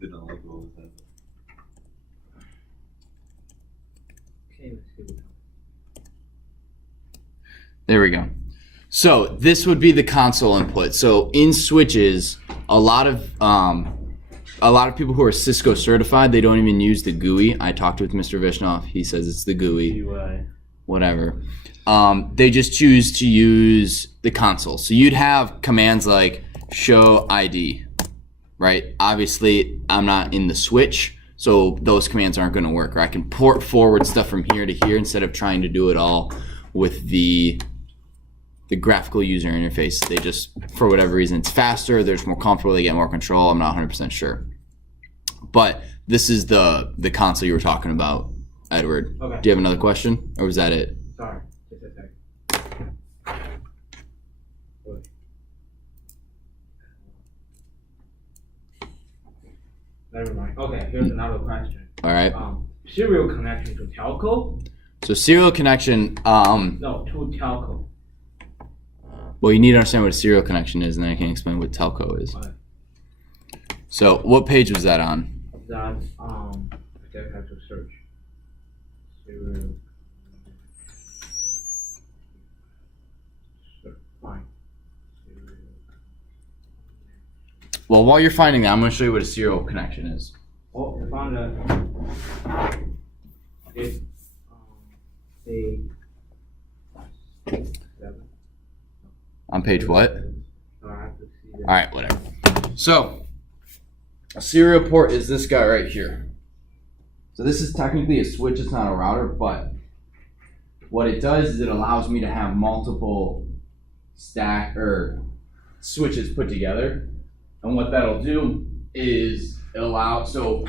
didn't like what was happening. Okay, let's see. There we go. So this would be the console input. So in switches, a lot of people who are Cisco certified, they don't even use the GUI. I talked with Mr. Vishnov. He says it's the GUI. UI. Whatever. They just choose to use the console. So you'd have commands like show ID, right? Obviously, I'm not in the switch, so those commands aren't going to work. Or I can port forward stuff from here to here instead of trying to do it all with the graphical user interface. They just, for whatever reason, it's faster, they're just more comfortable, they get more control. I'm not 100% sure. But this is the console you were talking about, Edward. Okay. Do you have another question, or was that it? Sorry, just a second. Wait. Never mind. Okay, here's another question. All right. Serial connection to telco? So serial connection, No, to telco. well, you need to understand what a serial connection is, and then I can explain what telco is. Okay. So what page was that on? That's I guess I have to search. Serial. Fine. Serial. Well, while you're finding that, I'm going to show you what a serial connection is. Oh, I found it. The 7. On page what? No, I have to see that. All right, whatever. So a serial port is this guy right here. So this is technically a switch, it's not a router, but what it does is it allows me to have multiple stack or switches put together. And what that'll do is so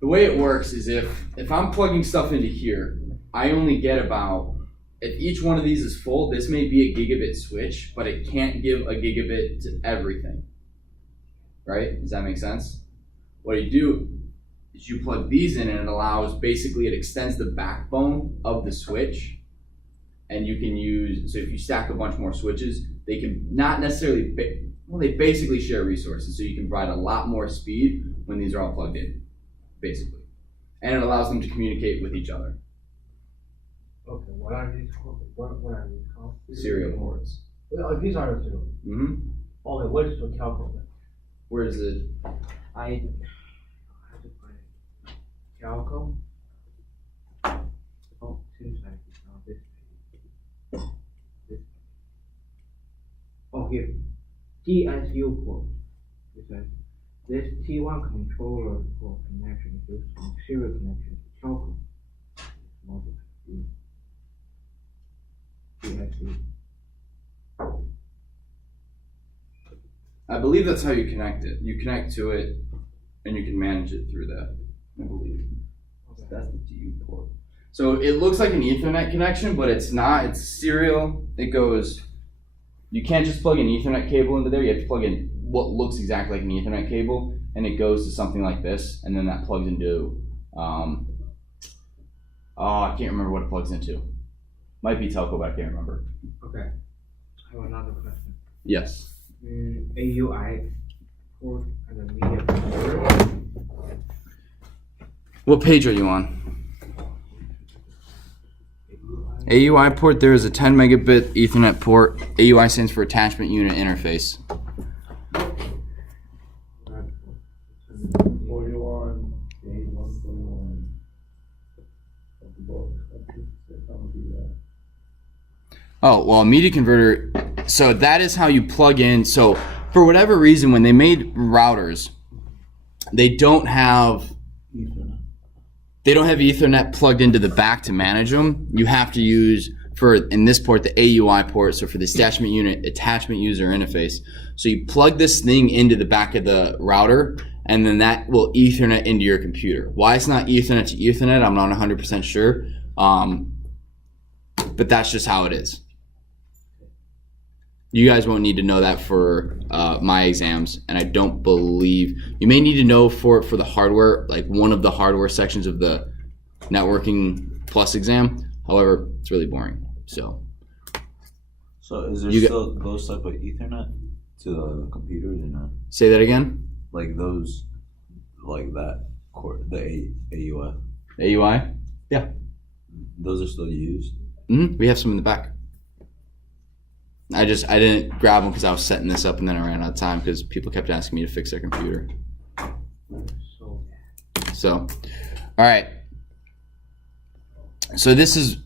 the way it works is if I'm plugging stuff into here, I only get about, if each one of these is full, this may be a gigabit switch, but it can't give a gigabit to everything. Right? Does that make sense? What you do is you plug these in and it allows, basically it extends the backbone of the switch, and you can use, so if you stack a bunch more switches, they can not necessarily, they basically share resources, so you can provide a lot more speed when these are all plugged in, basically. And it allows them to communicate with each other. Okay, what are these called? What are these called? Serial ports. Oh, these are the serial. Mm-hmm. Okay, what is the telco then? Where is it? I have to find it. Telco. Oh, seems like it's not this page. This. Oh, here. DSU port. It says this T1 controller port connection is serial connection to telco. Model DSU. I believe that's how you connect it. You connect to it, and you can manage it through that, I believe. Okay. That's the DU port. So it looks like an Ethernet connection, but it's not. It's serial. It goes, you can't just plug an Ethernet cable into there. You have to plug in what looks exactly like an Ethernet cable, and it goes to something like this, and then that plugs into, I can't remember what it plugs into. Might be telco, but I can't remember. Okay. I have another question. Yes. AUI port and a media controller. What page are you on? AUI port, there is a 10 megabit Ethernet port. AUI stands for Attachment Unit Interface. 41, page 141. Oh, well, a media converter, so that is how you plug in. So for whatever reason, when they made routers, they don't have Ethernet plugged into the back to manage them. You have to use, in this port, the AUI port, so for the attachment user interface. So you plug this thing into the back of the router, and then that will Ethernet into your computer. Why it's not Ethernet to Ethernet, I'm not 100% sure, but that's just how it is. You guys won't need to know that for my exams, and I don't believe you may need to know for the hardware, like one of the hardware sections of the networking plus exam. However, it's really boring. So is there still those type of Ethernet to the computers or not? Say that again. like those, like that, the AUI, AUI? those are still used. We have some in the back. I didn't grab them because I was setting this up and then I ran out of time because people kept asking me to fix their computer. So So, all right. So this is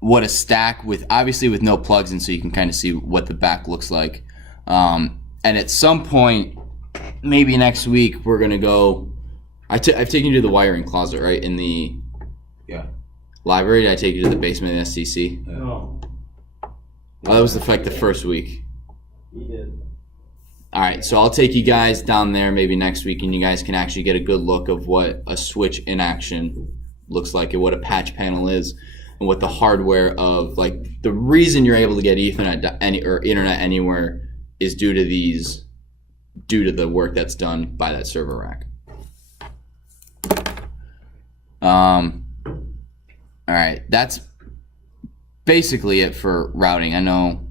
what a stack with, obviously with no plugs in, so you can kind of see what the back looks like. And at some point, maybe next week, we're gonna go. I've taken you to the wiring closet, right, in the library. Did I take you to the basement of the STC? No, Well, that was the first week. he did. All right, so I'll take you guys down there maybe next week, and you guys can actually get a good look of what a switch in action looks like, and what a patch panel is, and what the hardware of, like, the reason you're able to get Ethernet or internet anywhere is due to the work that's done by that server rack. All right, that's basically it for routing. I know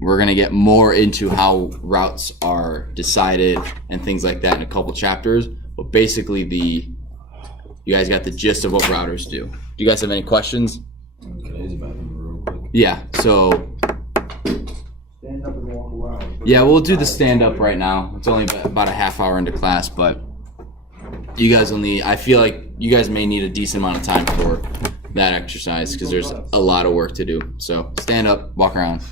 we're gonna get more into how routes are decided and things like that in a couple chapters, but basically you guys got the gist of what routers do. Do you guys have any questions? Can I use the bathroom real quick? Yeah, so Stand up and walk around. yeah, we'll do the stand up right now. It's only about a half hour into class, but you guys will need, I feel like you guys may need a decent amount of time for that exercise because there's a lot of work to do. So stand up, walk around.